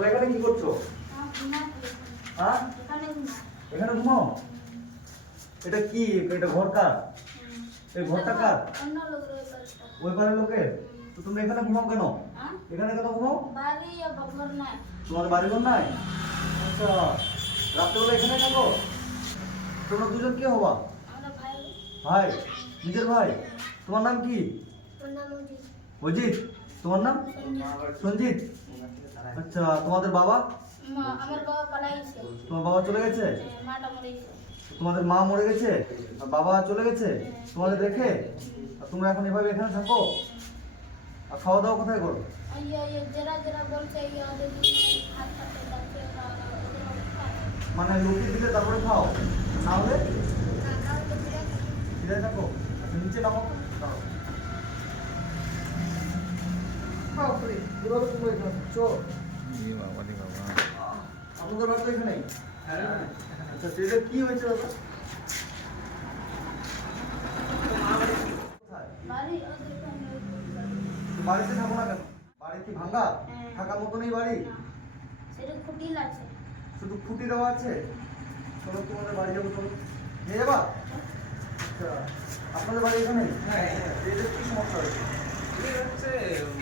এখানে তুমি কি করছ হ্যাঁ। এখানে ঘুমাও এটা কি? এটা ঘর কার? এই ঘরটা কার? ওই পারের লোকের? তো তোমরা এখানে ঘুমাও কেন? এখানে কেন ঘুমাও? তোমাদের বাড়ি ঘর নাই? আচ্ছা রাত্রেবেলা এখানে থাকো। তোমরা দুজন কে হবা? ভাই। নিজের ভাই? তোমার নাম কি? অজিত। তোমার নাম? সঞ্জিত। আচ্ছা তোমাদের বাবা? তোমার বাবা চলে গেছে? তোমাদের মা মরে গেছে? আর বাবা চলে গেছে? তোমাদের রেখে আর তোমরা এখন এভাবে এখানে থাকো? আর খাওয়া দাওয়া কোথায় করো? যারা যারা বলছে মানে লুটি দিলে তারপরে খাও না হলে ফিরে থাকো আচ্ছা নিচে নামো এখানে আমাদের বাড়ি তো আচ্ছা সেটা কি হয়েছে দাদা বাড়িতে থাকো না কেন? বাড়ি কি ভাঙা হ্যাঁ। থাকার মতো নেই বাড়ি সেটা খুঁটিল আছে। শুধু খুঁটি দেওয়া আছে? চলো তোমাদের বাড়ি যাব চলো। নিয়ে যাবা? আচ্ছা আপনাদের বাড়ি এখানে? এদের কি সমস্যা হয়েছে। এদের হচ্ছে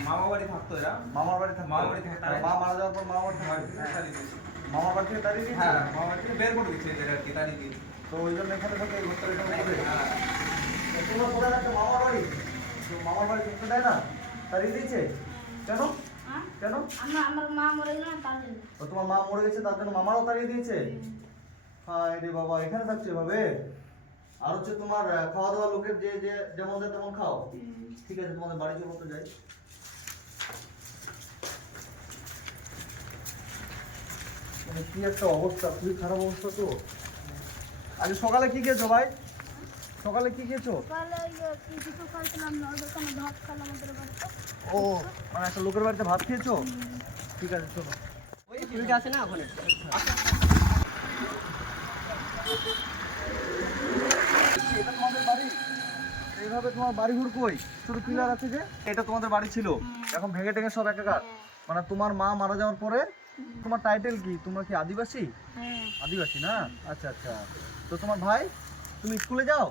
মামা বাড়ি থাকতো এরা। মামার বাড়ি থাকতো? মামার বাড়ি থেকে মা মারা যাওয়ার পর মামার বাড়ি মামার বাড়ি থেকে দিয়েছে। মামার বাড়ি থেকে তাড়িয়ে দিয়েছে? হ্যাঁ মামা বাড়ি থেকে বের করে দিচ্ছে এদের আর কি তাড়িয়ে দিয়ে তো ওই জন্য এখানে থাকে এই ঘরটা এখানে করে হ্যাঁ। তো তোমরা কোথায় থাকতো মামার বাড়ি? তো মামার বাড়ি থাকতে দেয় না? তাড়িয়ে দিয়েছে? কেন? হ্যাঁ? কেন? আমার মা মরে গেল না তার জন্য তোমার মা মরে গেছে তার জন্য মামারও তাড়িয়ে দিয়েছে? হ্যাঁ রে বাবা এখানে থাকছো এভাবে? আর হচ্ছে তোমার খাওয়া দাওয়া লোকের যে যে যেমন দেয় তেমন খাও। ঠিক আছে তোমাদের বাড়ি চলো তো যাই। মানে কি একটা অবস্থা খুবই খারাপ অবস্থা তো। আজ সকালে কি খেয়েছো ভাই? সকালে কি খেয়েছো? ও মানে একটা লোকের বাড়িতে ভাত খেয়েছো? ঠিক আছে চলো। ওই আছে না ওখানে? এটা তোমাদের বাড়ি? এইভাবে তোমার বাড়ি ঘুর কই? শুধু পিলার আছে যে? এটা তোমাদের বাড়ি ছিল? এখন ভেঙে টেঙে সব একাকার। মানে তোমার মা মারা যাওয়ার পরে তোমার টাইটেল কি? তোমরা কি আদিবাসী? হ্যাঁ। আদিবাসী না? আচ্ছা আচ্ছা। তো তোমার ভাই তুমি স্কুলে যাও?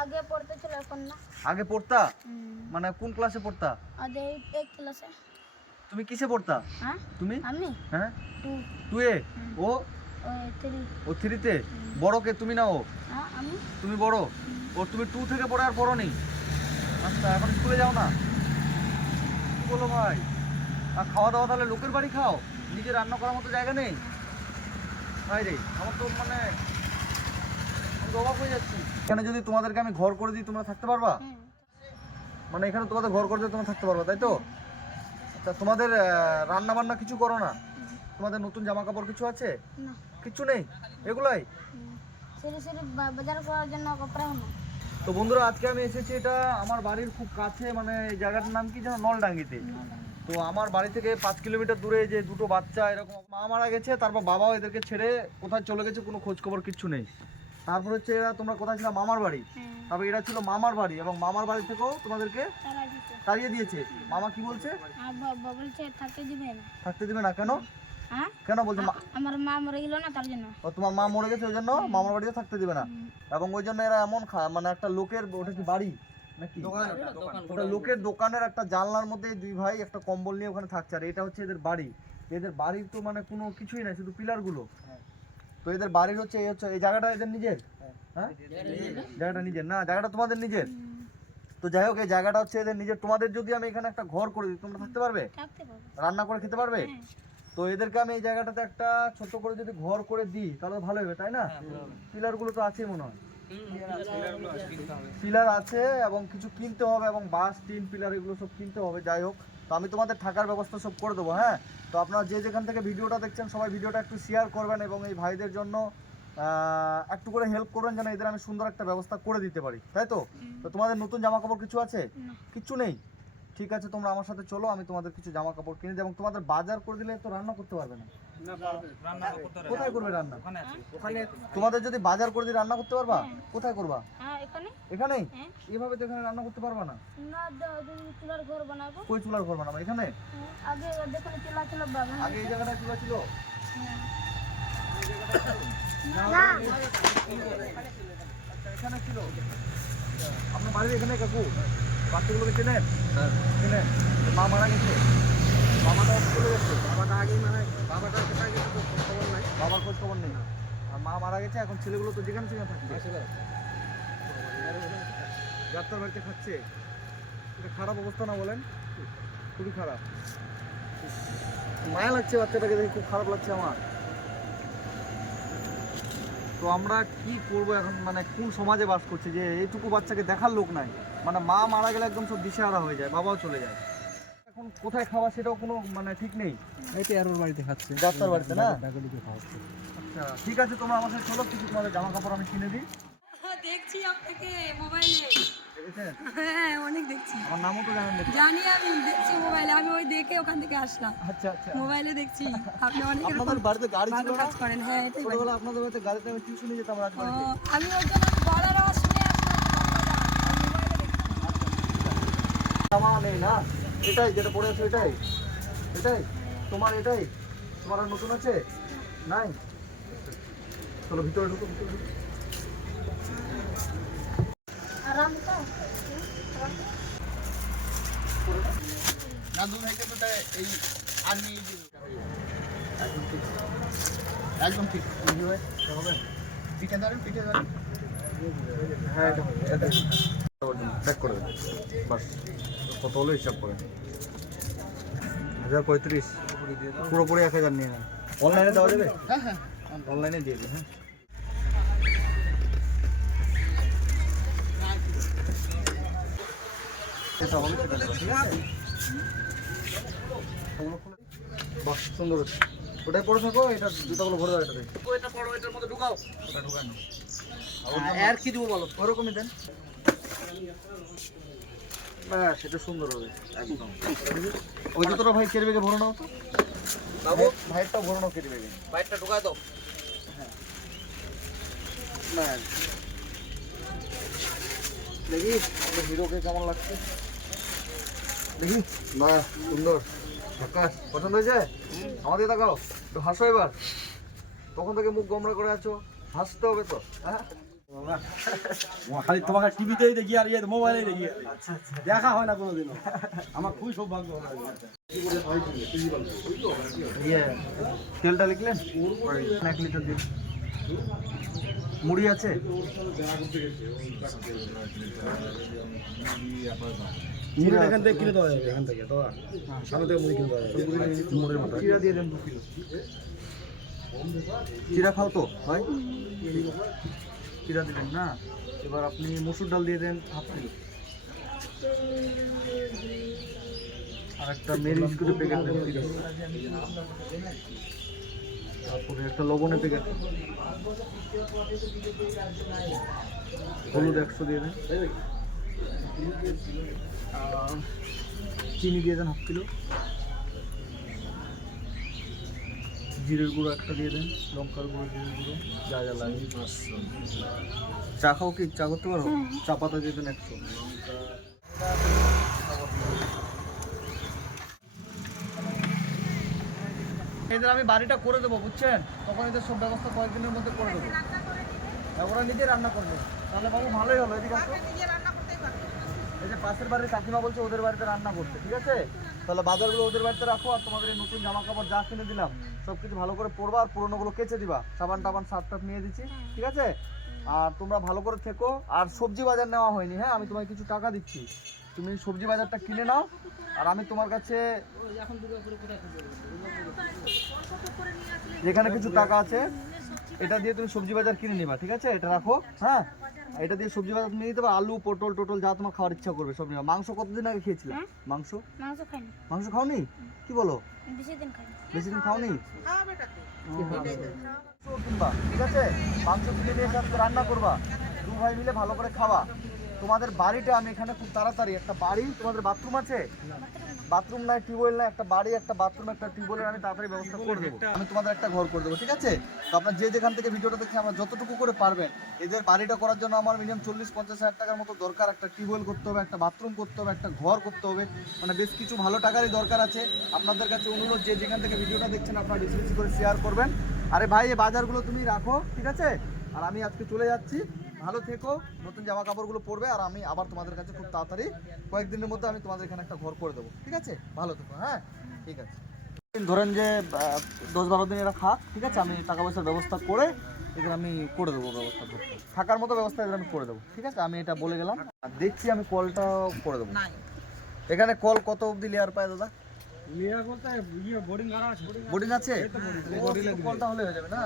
আগে পড়তে ছিল এখন না। আগে পড়তা? মানে কোন ক্লাসে পড়তা? আগে এই এক ক্লাসে তুমি কিসে পড়তা? হ্যাঁ তুমি? আমি? হ্যাঁ? টু। টুয়ে ও? ওই থ্রি ও থ্রিতে বড় কে? তুমি না ও? হ্যাঁ আমি। তুমি বড়? ও তুমি টু থেকে পড়ে আর পড়ো নি আচ্ছা এখন স্কুলে যাও না? কি বলো ভাই? আর খাওয়া দাওয়া তাহলে লোকের বাড়ি খাও? নিজে রান্না করার মতো জায়গা নেই? ভাই রে আমার তো মানে অবাক হয়ে যাচ্ছি। এখানে যদি তোমাদেরকে আমি ঘর করে দিই তোমরা থাকতে পারবা? মানে এখানে তোমাদের ঘর করে দিয়ে তোমরা থাকতে পারবা তাই তো? আচ্ছা তোমাদের রান্না বান্না কিছু করো না? তোমাদের নতুন জামা কাপড় কিছু আছে? না। কিচ্ছু নেই? এগুলাই? বাজার করার জন্য কাপড় তো বন্ধুরা আজকে আমি এসেছি এটা আমার বাড়ির খুব কাছে মানে এই জায়গাটার নাম কি যেন? নলডাঙ্গিতে। তো আমার বাড়ি থেকে পাঁচ কিলোমিটার দূরে যে দুটো বাচ্চা এরকম মা মারা গেছে তারপর বাবাও এদেরকে ছেড়ে কোথায় চলে গেছে কোনো খোঁজ খবর কিচ্ছু নেই। তারপর হচ্ছে এরা তোমরা কোথায় ছিল? মামার বাড়ি। হ্যাঁ। তারপর এরা ছিল মামার বাড়ি এবং মামার বাড়ি থেকেও তোমাদেরকে তাড়িয়ে দিয়েছে। মামা কি বলছে? বলছে থাকতে দিবে না। থাকতে দিবে না। কেন? হ্যাঁ? কেন বলছে আমার মা মরে গেল না তার জন্য। ও তোমার মা মরে গেছে ওই জন্য মামার বাড়িতে থাকতে দিবে না। এবং ওই জন্য এরা এমন খা মানে একটা লোকের ওটা কি বাড়ি? নাকি? ওটা লোকের দোকানের একটা জানলার মধ্যে দুই ভাই একটা কম্বল নিয়ে ওখানে থাকছে। আর এটা হচ্ছে এদের বাড়ি। এদের বাড়ির তো মানে কোনো কিছুই নাই শুধু পিলারগুলো তো এদের বাড়ির হচ্ছে এই হচ্ছে এই জায়গাটা এদের নিজের? হ্যাঁ? জায়গাটা নিজের। না জায়গাটা তোমাদের নিজের। তো যাই হোক এই জায়গাটা হচ্ছে এদের নিজের। তোমাদের যদি আমি এখানে একটা ঘর করে দিই তোমরা থাকতে পারবে? রান্না করে খেতে পারবে? হ্যাঁ। তো এদেরকে আমি এই জায়গাটাতে একটা ছোট করে যদি ঘর করে দিই তাহলে তো ভালো হবে তাই না? পিলারগুলো তো আছেই মনে হয়। পিলার আছে এবং কিছু কিনতে হবে এবং বাস টিন পিলার এগুলো সব কিনতে হবে যাই হোক। তো আমি তোমাদের থাকার ব্যবস্থা সব করে দেবো হ্যাঁ? তো আপনারা যে যেখান থেকে ভিডিওটা দেখছেন সবাই ভিডিওটা একটু শেয়ার করবেন এবং এই ভাইদের জন্য একটু করে হেল্প করবেন যেন এদের আমি সুন্দর একটা ব্যবস্থা করে দিতে পারি তাই তো? তো তোমাদের নতুন জামা কাপড় কিছু আছে? কিছু কিচ্ছু নেই? ঠিক আছে তোমরা আমার সাথে চলো আমি তোমাদের কিছু জামা কাপড় কিনে দিই এবং তোমাদের বাজার করে দিলে তো রান্না করতে পারবে না। কোথায় করবে রান্না? ওখানে তোমাদের যদি বাজার করে দিই রান্না করতে পারবা? কোথায় করবা? হ্যাঁ এখানে। এখানেই হ্যাঁ। এভাবে তো এখানে রান্না করতে পারবা না? চুলার ঘর বানাবো। কই চুলার ঘর বানাবো? এখানে? হ্যাঁ, আগে দেখুন চুলা বাগান। আগে এই জায়গাটা চুলা ছিল? না। এখানে ছিল। আপনার বাড়ির এখানে কাকু? বাচ্চাগুলোকে চেনেন? চেনেন? তো মা মারা গেছে? চলে গেছে? বাবাটা আগেই মানে বাবাটা কোথায় গেছে তো খবর নাই। বাবার খোঁজ খবর নেই। আর মা মারা গেছে এখন ছেলেগুলো তো যেখানে সেখানে থাকছে ডাক্তার বাড়িতে খাচ্ছে। এটা খারাপ অবস্থা না বলেন? খুবই খারাপ। মায়া লাগছে বাচ্চাটাকে দেখে খুব খারাপ লাগছে আমার। তো আমরা কি করব এখন? মানে কোন সমাজে বাস করছি যে এইটুকু বাচ্চাকে দেখার লোক নাই? মানে মা মারা গেলে একদম সব দিশেহারা হয়ে যায় বাবাও চলে যায়। এখন কোথায় খাওয়া সেটাও কোনো মানে ঠিক নেই? এটা আর এরোর বাড়িতে খাচ্ছে। ডাক্তার বাড়িতে না? আচ্ছা ঠিক আছে তোমরা আমার সাথে চলো কিছু তোমাদের জামা কাপড় আমি কিনে দিই। দেখছি আপনাকে মোবাইলে। হ্যাঁ অনেক দেখছি। আমার নামও তো জানেন জানি আমি দেখছি মোবাইলে আমি ওই দেখে ওখান থেকে আসলাম। আচ্ছা আচ্ছা। মোবাইলে দেখছি। আপনি অনেক এরকম আপনাদের বাড়িতে গাড়ি ছিল কাজ করেন। হ্যাঁ এটাই ছোটবেলা আপনাদের বাড়িতে গাড়িতে আমি টিউশনে যেতাম আমি ওই জন্য গলার আওয়াজ শুনে জামা নেই না? এটাই যেটা আছো এটাই। এটাই? তোমার এটাই? তোমার আর নতুন আছে? নাই? চলো ভিতরে ঢুকো ভিতরে ঢুকো। নান্দু ভাইকে তো এই আর্মি একদম ঠিক। একদম ঠিক হবে পিঠে ধরেন পিঠে ধরেন হ্যাঁ এটা দেখুন করে দেন কত হলো হিসাব করেন হাজার পঁয়ত্রিশ পুরোপুরি এক হাজার নিয়ে অনলাইনে দেওয়া যাবে হ্যাঁ হ্যাঁ অনলাইনে দিয়ে দিই হ্যাঁ হবে সেটা ঠিক আছে। বাহ সুন্দর ওটাই এটা জুতাগুলো ভরে দাও এটাতে। এটা পড়ো এটার মধ্যে ঢুকাও ওটা ঢুকায় আর কি দেবো বলো? ওরকমই দেন। সেটা সুন্দর হবে একদম। ওই জুতোটা ভাই কেড়ে বেগে ভরে নাও তো। বাবু? ভাইয়েরটাও ভরে নাও কেড়ে বেগে। বাইকটা ঢুকায় দাও। ব্যাস। দেখি হিরোকে কেমন লাগছে? দেখি। বাহ সুন্দর। আকাশ পছন্দ হয়েছে? আমাদের তাকাও। একটু হাসো এবার। তখন থেকে মুখ গমরা করে আছো? হাসতে হবে তো। হ্যাঁ? খালি তোমাকে টিভিতেই দেখি আর ইয়ে মোবাইলেই দেখি। দেখা হয় না কোনোদিনও। আমার খুবই সৌভাগ্য ইয়ে তেলটা লিখলেন? এক লিটার দিন মুড়ি আছে? মুড়ি এখান থেকে কিনে দেওয়া যাবে এখান থেকে তো সামনে থেকে মুড়ি কিনে দেওয়া যাবে। মুড়ির মতো। চিরা দিয়ে দেন দু কিলো। চিরা খাও তো ভাই। চিরা দিলেন না? এবার আপনি মসুর ডাল দিয়ে দেন হাফ কিলো। আর একটা মেরি বিস্কুটের প্যাকেট দেন। তারপরে একটা লবণের প্যাকেট হলুদ একশো দিয়ে দেন। চিনি দিয়ে দেন হাফ কিলো জিরের গুঁড়ো একটা দিয়ে দেন লঙ্কার গুঁড়ো জিরের গুঁড়ো যা যা লাগে। চা খাও কি? চা করতে পারো? চা পাতা দিয়ে দেন একশো। এদের আমি বাড়িটা করে দেবো বুঝছেন? তখন এদের সব ব্যবস্থা কয়েকদিনের মধ্যে করে দেবো। আর ওরা নিজে রান্না করবে। তাহলে বাবু ভালোই হলো এদিকে এই যে পাশের বাড়ির কাকিমা বলছে ওদের বাড়িতে রান্না করতে, ঠিক আছে? তাহলে বাজারগুলো ওদের বাড়িতে রাখো আর তোমাদের এই নতুন জামা কাপড় যা কিনে দিলাম সব কিছু ভালো করে পরবা আর পুরোনোগুলো কেচে দিবা। সাবান টাবান সার্ফ টাপ নিয়ে দিচ্ছি, ঠিক আছে? আর তোমরা ভালো করে থেকো। আর সবজি বাজার নেওয়া হয়নি হ্যাঁ? আমি তোমায় কিছু টাকা দিচ্ছি। তুমি সবজি বাজারটা কিনে নাও। আর আমি তোমার কাছে যেখানে কিছু টাকা আছে, এটা দিয়ে তুমি সবজি বাজার কিনে নিবা, ঠিক আছে? এটা রাখো হ্যাঁ? এটা দিয়ে সবজি ভাজা তুমি নিতে পারো আলু পটল টটল যা তোমার খাওয়ার ইচ্ছা করবে সবজি নিবা মাংস কতদিন আগে খেয়েছিলে? মাংস? মাংস খাইনি। মাংস খাওনি? কি বলো? বেশি দিন খাইনি। বেশি দিন খাওনি? কিনবা ঠিক আছে? মাংস কিনে নিয়ে এসে রান্না করবা। দু ভাই মিলে ভালো করে খাওয়া। তোমাদের বাড়িটা আমি এখানে খুব তাড়াতাড়ি একটা বাড়ি তোমাদের বাথরুম আছে? বাথরুম নাই টিউবওয়েল নাই একটা বাড়ি একটা বাথরুম একটা টিউবওয়েলের আমি তাড়াতাড়ি ব্যবস্থা করে দেবো। আমি তোমাদের একটা ঘর করে দেবো ঠিক আছে? তো আপনার যে যেখান থেকে ভিডিওটা দেখে আমরা যতটুকু করে পারবেন এদের বাড়িটা করার জন্য আমার মিনিমাম চল্লিশ পঞ্চাশ হাজার টাকার মতো দরকার। একটা টিউবওয়েল করতে হবে একটা বাথরুম করতে হবে একটা ঘর করতে হবে। মানে বেশ কিছু ভালো টাকারই দরকার আছে। আপনাদের কাছে অনুরোধ যে যেখান থেকে ভিডিওটা দেখছেন আপনারা বেশি বেশি করে শেয়ার করবেন। আরে ভাই এই বাজারগুলো তুমি রাখো ঠিক আছে? আর আমি আজকে চলে যাচ্ছি। ভালো থেকো নতুন জামা কাপড়গুলো পরবে আর আমি আবার তোমাদের কাছে খুব তাড়াতাড়ি কয়েকদিনের মধ্যে আমি তোমাদের এখানে একটা ঘর করে দেবো। ঠিক আছে? ভালো থেকো হ্যাঁ? ঠিক আছে। ধরেন যে দশ বারো দিন এরা খাক ঠিক আছে? আমি টাকা পয়সার ব্যবস্থা করে এদের আমি করে দেবো ব্যবস্থা থাকার মতো ব্যবস্থা এদের আমি করে দেবো ঠিক আছে? আমি এটা বলে গেলাম। আর দেখছি আমি কলটা করে দেবো। এখানে কল কত অবধি লেয়ার পায় দাদা? ইয়ে বোর্ডিং আছে? বোর্ডিং আছে কলটা হলে হয়ে যাবে না?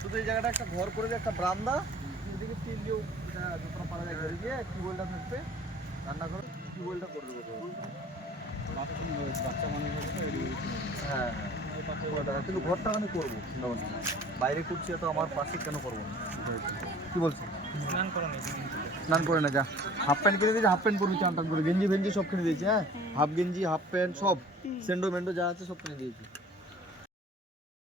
শুধু এই জায়গাটা একটা ঘর করে দিয়ে একটা বারান্দা এদিকে তিন এটা যতটা পারা যায় ঘরে গিয়ে টিউবওয়েলটা থাকবে রান্না করে টিউবওয়েলটা করে দেবো। বাচ্চা মানুষ হ্যাঁ হ্যাঁ। কিন্তু ঘরটা আমি করব বাইরে করছি তো আমার পাশে কেন করব কি বলছো স্নান করে না যা। হাফ প্যান্ট কিনে দিয়েছে হাফ প্যান্ট পরবি চান টান করে। গেঞ্জি ফেঞ্জি সব কিনে দিয়েছে হ্যাঁ? হাফ গেঞ্জি হাফ প্যান্ট সব। সেন্ডো মেন্ডো যা আছে সব কিনে দিয়েছি।